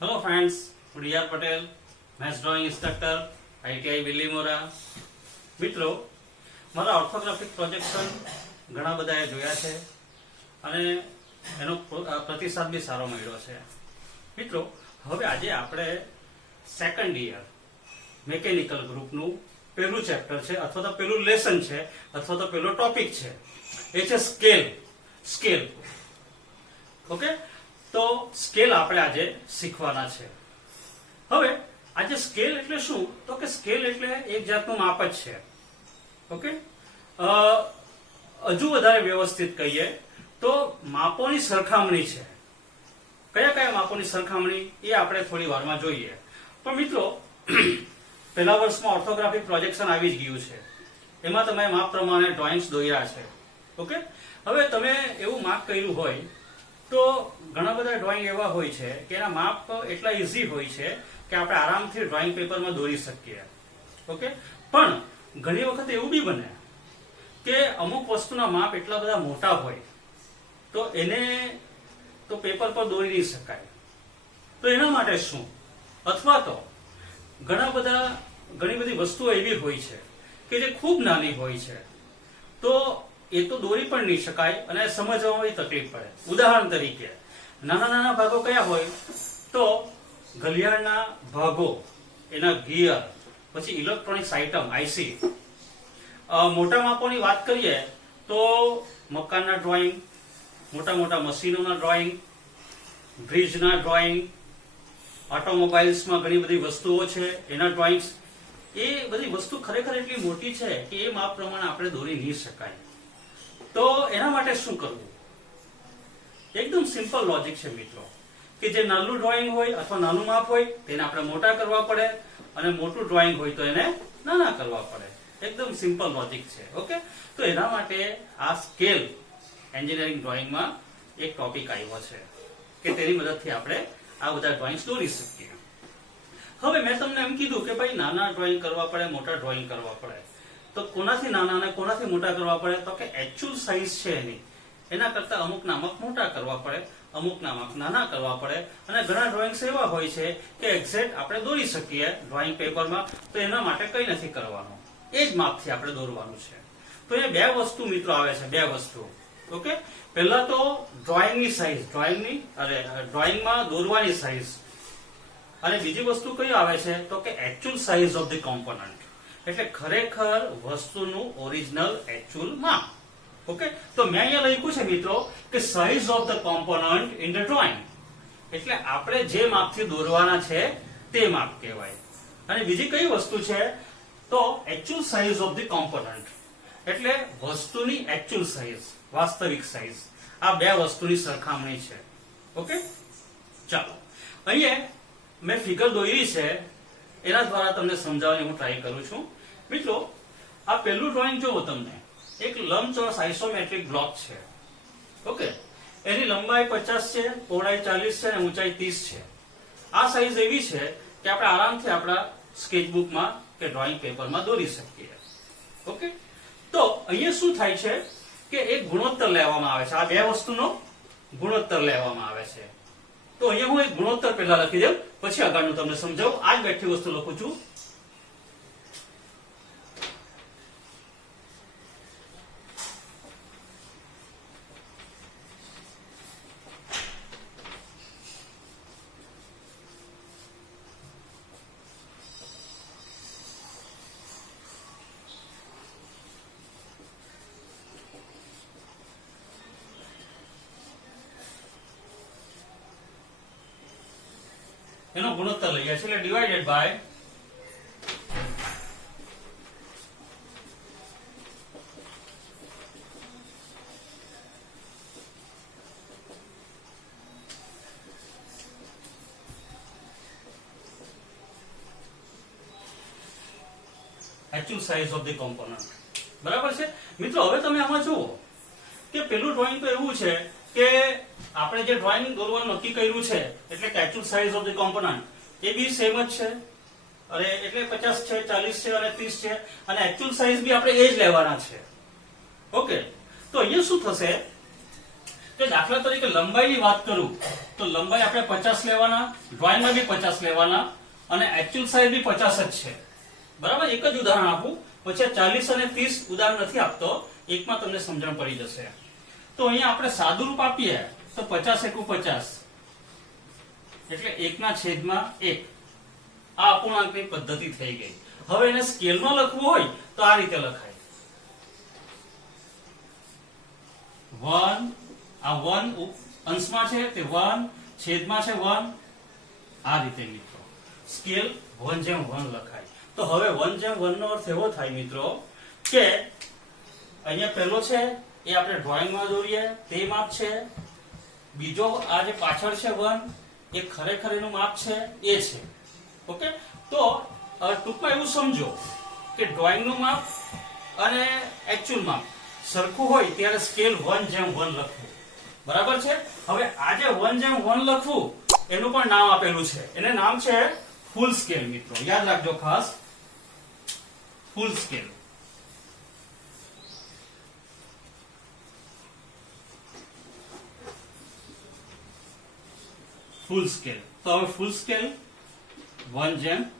Hello friends, હું DR Patel, maths drawing instructor, ITI Bilimora. મિત્રો, મારા ઓર્થોગ્રાફિક પ્રોજેક્શન ઘણા બધાએ જોયા છે અને એનો પ્રતિસાદ બી સારો મળ્યો છે. મિત્રો, હવે આજે આપણે સેકન્ડ યર મેકેનિકલ ગ્રુપનું પહેલું ચેપ્ટર છે, અથવા તો પહેલું લેસન છે, અથવા તો પહેલો ટોપિક છે. એ છે સ્કેલ. ઓકે, તો સ્કેલ આપણે આજે શીખવાના છે. હવે આજે સ્કેલ એટલે શું? તો કે સ્કેલ એટલે એક જાતનું માપ જ છે. ઓકે, હજુ વધારે વ્યવસ્થિત કહીએ તો માપોની સરખામણી છે. કયા માપોની સરખામણી એ આપણે થોડી વારમાં જોઈએ. પણ મિત્રો, પહેલા વર્ષમાં ઓર્થોગ્રાફિક પ્રોજેક્શન આવી જ ગયું છે. એમાં તમે માપ પ્રમાણે ડ્રોઈંગ્સ દોર્યા છે. ઓકે, હવે તમે એવું માપ કર્યું હોય તો ઘણા બધા ડ્રોઈંગ એવા હોય છે કે એના માપ એટલા ઇઝી હોય છે કે આપણે આરામથી ડ્રોઈંગ પેપરમાં દોરી શકીએ. ઓકે, પણ ઘણી વખત એવું બી બને કે અમુક વસ્તુના માપ એટલા બધા મોટા હોય તો એને તો પેપર પર દોરી નહીં શકાય. તો એના માટે શું? અથવા તો ઘણી બધી વસ્તુઓ એવી હોય છે કે જે ખૂબ નાની હોય છે તો એ તો દોરી પણ નહીં શકાય અને સમજવામાં તકલીફ પડે. ઉદાહરણ તરીકે નાના ભાગો કયા હોય? તો ઘડિયાળના ભાગો, એના ગિયર, પછી ઇલેક્ટ્રોનિક્સ આઇટમ આઈસી. મોટા માપોની વાત કરીએ તો મકાનના ડ્રોઈંગ, મોટા મશીનોના ડ્રોઈંગ, બ્રિજના ડ્રોઈંગ, ઓટોમોબાઇલ્સમાં ઘણી બધી વસ્તુઓ છે એના ડ્રોઈંગ્સ. એ બધી વસ્તુ ખરેખર એટલી મોટી છે કે એ માપ પ્રમાણે આપણે દોરી નહીં શકાય. તો એના માટે શું કરવું? એકદમ સિમ્પલ લોજિક છે મિત્રો, કે જે નાનું ડ્રોઈંગ હોય અથવા નાનું માપ હોય તેને આપણે મોટા કરવા પડે અને મોટું ડ્રોઈંગ હોય તો એને નાના કરવા પડે. એકદમ સિમ્પલ લોજિક છે. ઓકે, તો એના માટે આ સ્કેલ એન્જિનિયરિંગ ડ્રોઈંગમાં એક ટોપિક આવ્યો છે કે તેની મદદથી આપણે આ બધા ડ્રોઈંગ્સ દોરી શકીએ. હવે મેં તમને એમ કીધું કે ભાઈ નાના ડ્રોઈંગ કરવા પડે, મોટા ડ્રોઈંગ કરવા પડે. તો કોનાથી નાના અને કોનાથી મોટા કરવા પડે? તો કે એકચ્યુઅલ સાઈઝ છે એના કરતા અમુક નામક મોટા કરવા પડે, અમુક નામક નાના કરવા પડે. અને ઘણા ડ્રોઈંગ્સ એવા હોય છે કે એક્ઝેક્ટ આપણે દોરી શકીએ ડ્રોઈંગ પેપરમાં, તો એના માટે કઈ નથી કરવાનું, એ જ માપથી આપણે દોરવાનું છે. તો એ બે વસ્તુ મિત્રો આવે છે, બે વસ્તુ. ઓકે, પહેલા તો ડ્રોઈંગની સાઈઝ, ડ્રોઈંગમાં દોરવાની સાઈઝ, અને બીજી વસ્તુ કઈ આવે છે તો કે actual size of the component, એટલે ખરેખર વસ્તુનું ઓરિજિનલ એકચ્યુઅલ માપ. ઓકે, તો મેં અહીંયા લખ્યું છે મિત્રો કે size of the component in the drawing, એટલે આપણે જે માપથી દોરવાના છે તે માપ કહેવાય. અને બીજી કઈ વસ્તુ છે તો actual size of the component, એટલે વસ્તુની એકચ્યુઅલ સાઈઝ, વાસ્તવિક સાઈઝ. આ બે વસ્તુની સરખામણી છે. ઓકે, ચાલો અહીંયા મેં ફિગર દોરી છે, એના દ્વારા તમને સમજાવવાની હું ટ્રાય કરું છું. મિત્રો, આ પહેલું ડ્રોઈંગ જોવો, તમને એક લંબચોરસ આઇસોમેટ્રિક બ્લોક છે. ઓકે, એની લંબાઈ 50 છે, પહોળાઈ 40 છે અને ઊંચાઈ 30 છે. આ સાઈઝ એવી છે કે આપણે આરામથી આપણા સ્કેચબુકમાં કે ડ્રોઈંગ પેપરમાં દોરી શકીએ. ઓકે, તો અહીંયા શું થાય છે કે એક ગુણોત્તર લેવામાં આવે છે. આ બે વસ્તુનો ગુણોત્તર લેવામાં આવે છે. તો અહીંયા હું એક ગુણોત્તર પહેલા લખી દઉં, પછી આગળનું તમને સમજાવું. આ જ બેઠી વસ્તુ લખું છું. એનો ગુણોત્તર લઈએ છીએ એટલે divided by actual size of the component. બરાબર છે મિત્રો? હવે તમે આમાં જુઓ કે પેલું ડ્રોઈંગ તો એવું છે કે આપણે જે ડ્રોઈંગ દોરવાનું નક્કી કર્યું છે, એટલે કે actual size of the component A B same જ છે. અરે એટલે 50 છે, 40 છે અને 30 છે, અને એકચ્યુઅલ સાઈઝ બી આપણે એ જ લેવાના છે. ઓકે, તો અહીંયા શું થશે કે દાખલા તરીકે લંબાઈની વાત કરું તો લંબાઈ આપણે 50 લેવાના, ડ્રોઈંગમાં બી 50 લેવાના અને એકચ્યુઅલ સાઈઝ બી 50 જ છે. બરાબર, એક જ ઉદાહરણ આપું, પછી 40 અને 30 ઉદાહરણ નથી આપતો, એકમાં તમને સમજણ પડી જશે. તો અહીંયા આપણે સાદું રૂપ આપીએ તો 50 × 50 એટલે 1/1. આ અપૂર્ણાંકની પદ્ધતિ થઈ ગઈ. હવે એને સ્કેલમાં લખવું હોય તો આ રીતે લખાય. 1 આ 1 અંશમાં છે તે 1 છેદમાં છે 1. આ રીતે મિત્રો સ્કેલ 1/1 લખાય. તો હવે 1/1 નો અર્થ એવો થાય મિત્રો કે અહીંયા પહેલો છે એ આપણે ડ્રોઈંગમાં દોરીએ તે માપ છે, બીજો આ જે પાછળ છે 1 એ ખરેખર એનું માપ છે એ છે. ઓકે, તો ટૂંકમાં એવું સમજો કે ડ્રોઈંગનું માપ અને એકચ્યુઅલ માપ સરખું હોય ત્યારે સ્કેલ 1/1 લખવું. બરાબર છે. હવે આ જે 1/1 લખવું એનું પણ નામ આપેલું છે, એને નામ છે ફૂલ સ્કેલ. મિત્રો યાદ રાખજો ખાસ, ફૂલ સ્કેલ. ફૂલ સ્કેલ. તો હવે ફૂલ સ્કેલ 1/1.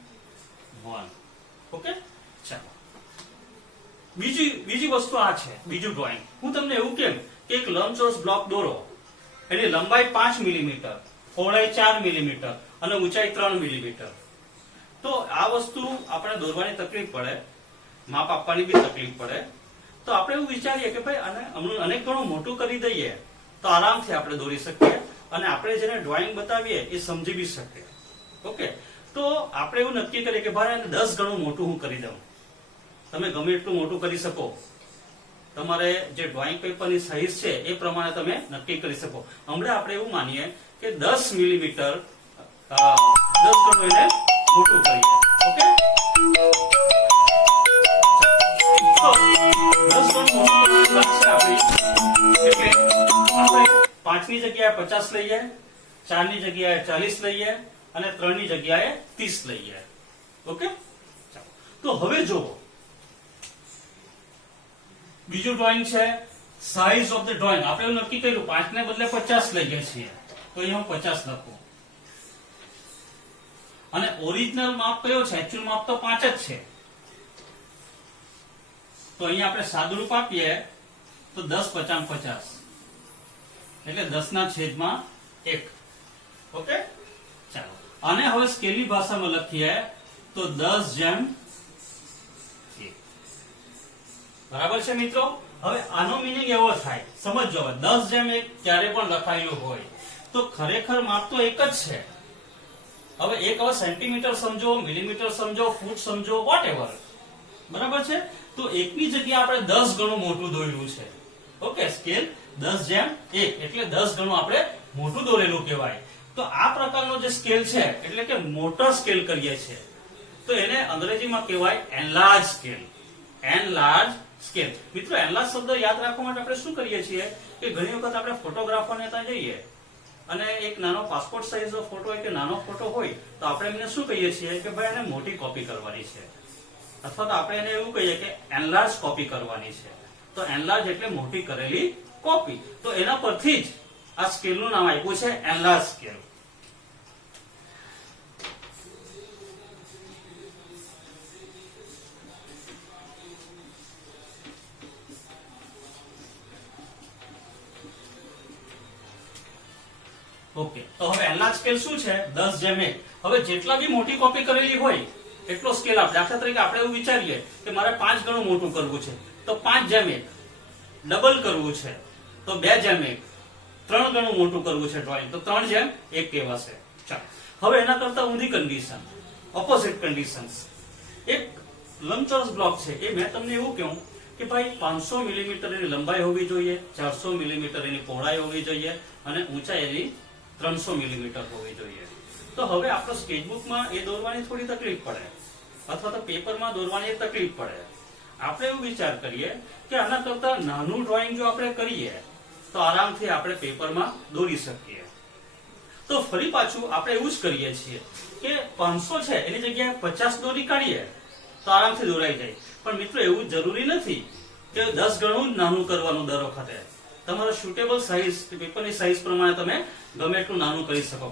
ઓકે, ચાલો બીજી વસ્તુ આ છે, બીજું ડ્રોઈંગ. હું તમને એવું કેમ કે એક લંબચોરસ બ્લોક દોરો, એની લંબાઈ 5 મિલીમીટર, પહોળાઈ 4 મિલીમીટર અને ઊંચાઈ 3 મિલીમીટર. તો આ વસ્તુ આપણે દોરવાની તકલીફ પડે, માપ આપવાની બી તકલીફ પડે. તો આપણે એવું વિચારીએ કે ભાઈ આને અનેક ગણું મોટું કરી દઈએ તો આરામથી આપણે દોરી શકીએ અને આપણે જેને ડ્રોઈંગ બતાવીએ એ સમજી બી શકીએ. ઓકે, તો આપણે એવું નક્કી કરીએ કે ભાઈ આને 10 ગણું મોટું હું કરી દઉં. તમે ગમે એટલું મોટું કરી શકો, તમારે જે ડ્રોઈંગ પેપરની સાઈઝ છે એ પ્રમાણે તમે નક્કી કરી શકો. હમણાં આપણે એવું માનીએ કે 10 મિલીમીટર 10 ગણું એને મોટું કરીએ. ઓકે, તો 10 ગણું મોટું લાગશે આપણી, એટલે આપણે 5 ની જગ્યાએ 50 લઈએ, 4 ની જગ્યાએ 40 લઈએ અને 3 ની જગ્યાએ 30 લઈએ. ઓકે, ચાલો તો હવે જુઓ બીજું ડ્રોઈંગ છે સાઈઝ ઓફ ધ ડ્રોઈંગ. આપણે એવું નક્કી કર્યું 5 ને બદલે 50 લઈએ છીએ, તો અહીંયા હું 50 લખું. અને ઓરિજિનલ માપ કયો છે? એકચ્યુઅલ માપ તો 5 જ છે. તો અહીંયા આપણે સાદું રૂપ આપીએ તો 10 × 50 50 એટલે 10/1. ઓકે, ચાલો આને હવે સ્કેલની ભાષામાં લખીએ તો 10/1. બરાબર છે મિત્રો. હવે આનો મીનિંગ એવો થાય, સમજો, 10/1 ક્યારે પણ લખાયેલું હોય તો ખરેખર માપ તો એક જ છે. હવે એક સેન્ટીમીટર સમજો, મિલીમીટર સમજો, ફૂટ સમજો, વોટએવર. બરાબર છે. તો એકની જગ્યાએ આપણે 10 ગણું મોટું દોર્યું છે. ઓકે, સ્કેલ 10/1 એટલે 10 ગણું આપણે મોટું દોરેલું કહેવાય. તો આ પ્રકારનો જે સ્કેલ છે એટલે કે મોટર સ્કેલ કરીએ છીએ તો એને અંગ્રેજીમાં કહેવાય એનલાર્જ સ્કેલ. Enlarge scale. મિત્રો એનલાર્જ શબ્દ યાદ રાખવા માટે આપણે શું કરીએ છીએ કે ઘણી વખત આપણે ફોટોગ્રાફરને ત્યાં જઈએ અને એક નાનો પાસપોર્ટ સાઈઝનો ફોટો હોય કે નાનો ફોટો હોય તો આપણે એમને શું કહીએ છીએ કે ભાઈ એને મોટી કોપી કરવાની છે, અથવા તો આપણે એને એવું કહીએ કે એનલાર્જ કોપી કરવાની છે. તો એનલાર્જ એટલે મોટી કરેલી કોપી. તો એના પરથી જ આ સ્કેલનું નામ આપ્યું છે એનલાર્જ સ્કેલ. ઓકે, તો હવે એનલાર્જ સ્કેલ શું છે? 10/1. હવે જેટલા બી મોટી કોપી કરેલી હોય એટલો સ્કેલ આપણે, દાખલા તરીકે આપણે એવું વિચારીએ કે મારે 5 ગણું મોટું કરવું છે તો 5/1. ડબલ કરવું છે તો 2/1. 3 ગણું મોટું કરવું છે ડ્રોઈંગ તો 3/1 કહેવાશે. ચાલો હવે એના કરતા ઊંધી કન્ડિશન, ઓપોઝિટ કન્ડિશન્સ. એક લંબચોરસ બ્લોક છે એ મેં તમને એવું કહું કે ભાઈ 500 મિલીમીટર એની લંબાઈ હોવી જોઈએ, 400 મિલીમીટર એની પહોળાઈ હોવી જોઈએ અને ઊંચાઈ એની 300 મિલીમીટર હોવી જોઈએ. તો હવે આપણો સ્કેચબુકમાં એ દોરવાની થોડી તકલીફ પડે અથવા તો પેપરમાં દોરવાની તકલીફ પડે. આપણે એવું વિચાર કરીએ કે આના કરતા નાનું ડ્રોઈંગ જો આપણે કરીએ તો આરામથી આપણે પેપરમાં દોરી શકીએ. તો ફરી પાછું આપણે એવું જ કરીએ છીએ કે 500 છે એની જગ્યાએ 50 દોરી કાઢીએ તો આરામથી દોરાઈ જાય. પણ મિત્રો એવું જરૂરી નથી કે 10 ગણું નાનું કરવાનું દર વખતે. તમારો સુટેબલ સાઈઝ, પેપરની સાઈઝ પ્રમાણે તમે ગમે એટલું નાનું કરી શકો,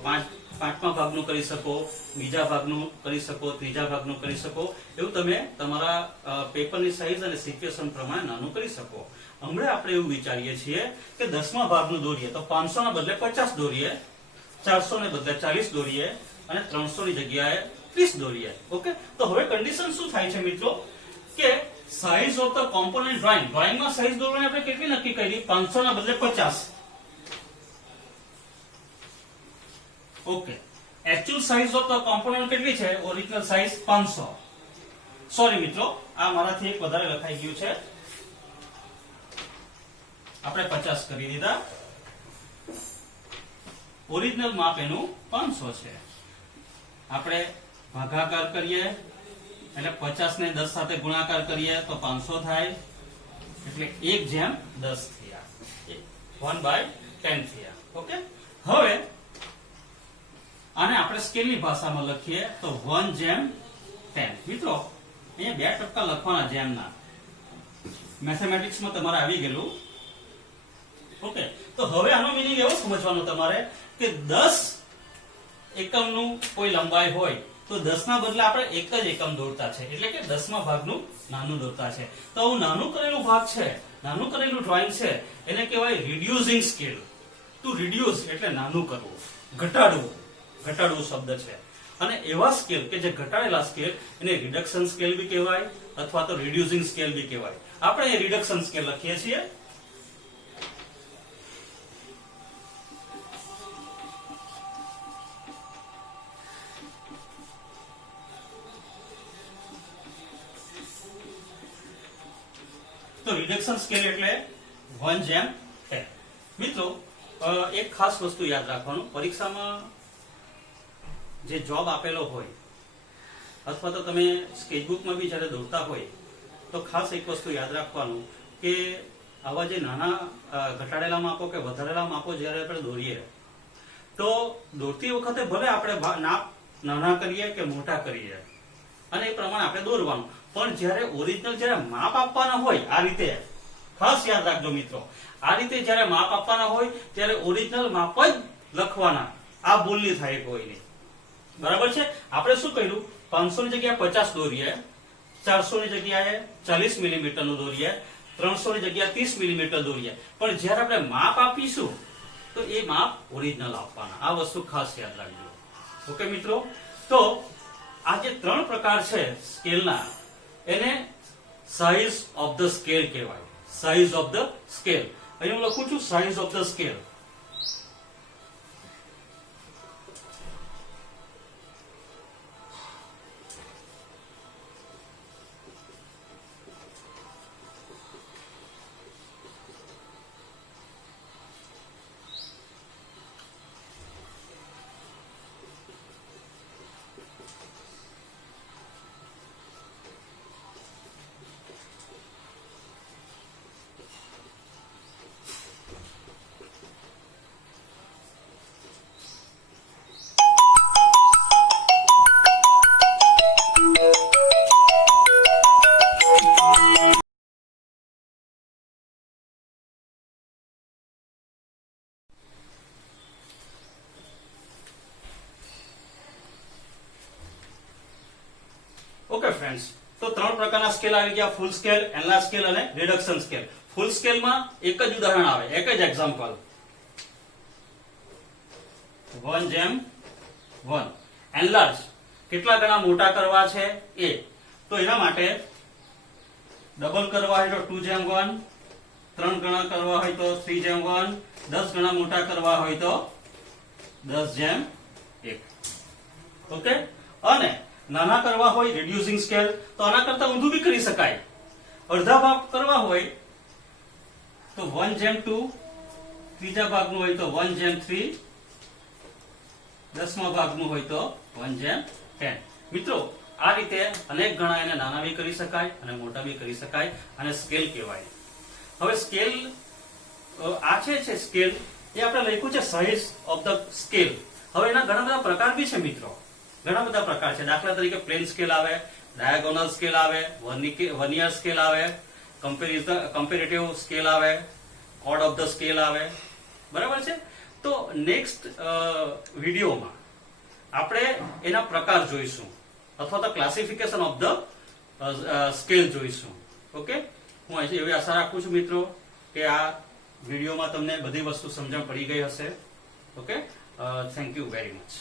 પાંચમા ભાગનું કરી શકો, બીજા ભાગનું કરી શકો, ત્રીજા ભાગનું કરી શકો, એવું તમે તમારા પેપરની સાઈઝ અને સિચ્યુએશન પ્રમાણે નાનું કરી શકો. હમણાં આપણે એવું વિચારીએ છીએ કે 10મા ભાગનું દોરીએ તો 500 ના બદલે 50 દોરીએ, 400 ને બદલે 40 દોરીએ અને 300 ની જગ્યાએ 30 દોરીએ. ઓકે, તો હવે કન્ડિશન શું થાય છે મિત્રો કે સાઈઝ ઓફ ધ કોમ્પોનન્ટ ડ્રોઈંગમાં સાઈઝ દોરવાની આપણે કેટલી નક્કી કરી? 500 ના બદલે 50. Okay, actual size of the component કેટલી છે? Original size 500. સોરી મિત્રો, આ મારાથી એક વધારે લખાઈ ગયું છે, આપણે 50 કરી દીધા. ઓરિજિનલ માપ એનું 500 છે. આપણે ભાગાકાર કરીએ એટલે 50 ને 10 સાથે ગુણાકાર કરીએ તો 500 થાય, એટલે 1/10 થયા, 1/10 થયા. ઓકે, હવે આને આપણે સ્કેલની ભાષામાં લખીએ તો 1/10. મિત્રો અહીંયા 2% લખવાના જેમના, મેથેમેટિક્સમાં તમારે આવી ગયેલું. ઓકે, તો હવે આનો મીનિંગ એવો સમજવાનો તમારે કે 10 એકમનું કોઈ લંબાઈ હોય તો 10 ના બદલે આપણે એક જ એકમ દોરતા છે, એટલે કે 10મા ભાગનું નાનું દોરતા છે. તો આવું નાનું કરેલું ભાગ છે, નાનું કરેલું ડ્રોઈંગ છે, એને કહેવાય રિડ્યુસિંગ સ્કેલ. ટુ રિડ્યુસ એટલે નાનું કરવું, ઘટાડવું, ઘટાડવું શબ્દ છે. અને એવા સ્કેલ કે જે ઘટાડેલા સ્કેલ એને રિડક્શન સ્કેલ બી કહેવાય અથવા તો રિડ્યુસિંગ સ્કેલ બી કહેવાય. આપણે એ રિડક્શન સ્કેલ લખીએ છીએ. તો રિડક્શન સ્કેલ એટલે 1/10. મિત્રો એક ખાસ વસ્તુ યાદ રાખવાનું, પરીક્ષામાં જે જોબ આપેલો હોય અથવા તો તમે સ્કેચબુકમાં બી જ્યારે દોરતા હોય તો ખાસ એક વસ્તુ યાદ રાખવાનું કે આવા જે નાના ઘટાડેલા માપો કે વધારેલા માપો જ્યારે આપણે દોરીએ તો દોરતી વખતે ભલે આપણે નાના કરીએ કે મોટા કરીએ અને એ પ્રમાણે આપણે દોરવાનું, પણ જ્યારે ઓરિજિનલ જ્યારે માપ આપવાના હોય, આ રીતે ખાસ યાદ રાખજો મિત્રો, આ રીતે જ્યારે માપ આપવાના હોય ત્યારે ઓરિજિનલ માપ જ લખવાના, આ ભૂલ નહીં થાય કોઈની. બરાબર છે? આપણે શું કર્યું? 500 ની જગ્યાએ 50 દોરીએ, 400 ની જગ્યાએ 40 મિલીમીટર નું દોરીએ, 300 ની જગ્યાએ 30 મિલીમીટર દોરીએ, પણ જ્યારે આપણે માપ આપીશું તો એ માપ ઓરિજિનલ આપવાના. આ વસ્તુ ખાસ યાદ રાખજો. ઓકે મિત્રો, તો આ જે 3 પ્રકાર છે સ્કેલના, એને સાઇઝ ઓફ ધ સ્કેલ કહેવાય. સાઇઝ ઓફ ધ સ્કેલ, અહીં હું લખું છું size of the scale. Okay friends, તો 3 પ્રકારના સ્કેલ આવી ગયા: ફૂલ સ્કેલ, એનલાર્જ સ્કેલ અને રિડક્શન સ્કેલ. ફૂલ સ્કેલમાં એક જ ઉદાહરણ આવે, એક જ એક્ઝામ્પલ, 1/1. એનલાર્જ કેટલા ગણા મોટા કરવા છે એ, તો એના માટે ડબલ કરવા હોય તો 2/1, 3 ગણા કરવા હોય તો 3/1, 10 ગણા મોટા કરવા હોય તો 10/1. ઓકે, અને નાના કરવા હોય રિડ્યુસિંગ સ્કેલ, તો આના કરતા ઊંધું બી કરી શકાય. અડધા ભાગ કરવા હોય તો 1/2, ત્રીજા ભાગનું હોય તો 1/3, 10મા ભાગનું હોય તો 1/10. મિત્રો આ રીતે અનેક ગણા એને નાના બી કરી શકાય અને મોટા બી કરી શકાય, અને સ્કેલ કહેવાય. હવે સ્કેલ આ છે સ્કેલ, એ આપણે લખ્યું છે સાઇઝ ઓફ ધ સ્કેલ. હવે એના ઘણા બધા પ્રકાર બી છે મિત્રો, ઘણા બધા પ્રકાર છે. દાખલા તરીકે પ્લેન સ્કેલ આવે, ડાયાગોનલ સ્કેલ આવે, વર્નિયર સ્કેલ આવે, કમ્પેરેટિવ સ્કેલ આવે, ઓડ ઓફ ધ સ્કેલ આવે. બરાબર છે? તો નેક્સ્ટ વિડીયોમાં આપણે એના પ્રકાર જોઈશું અથવા તો ક્લાસિફિકેશન ઓફ ધ સ્કેલ જોઈશું. ઓકે, હું એવી આશા રાખું છું મિત્રો કે આ વિડીયોમાં તમને બધી વસ્તુ સમજણ પડી ગઈ હશે. Okay, thank you very much.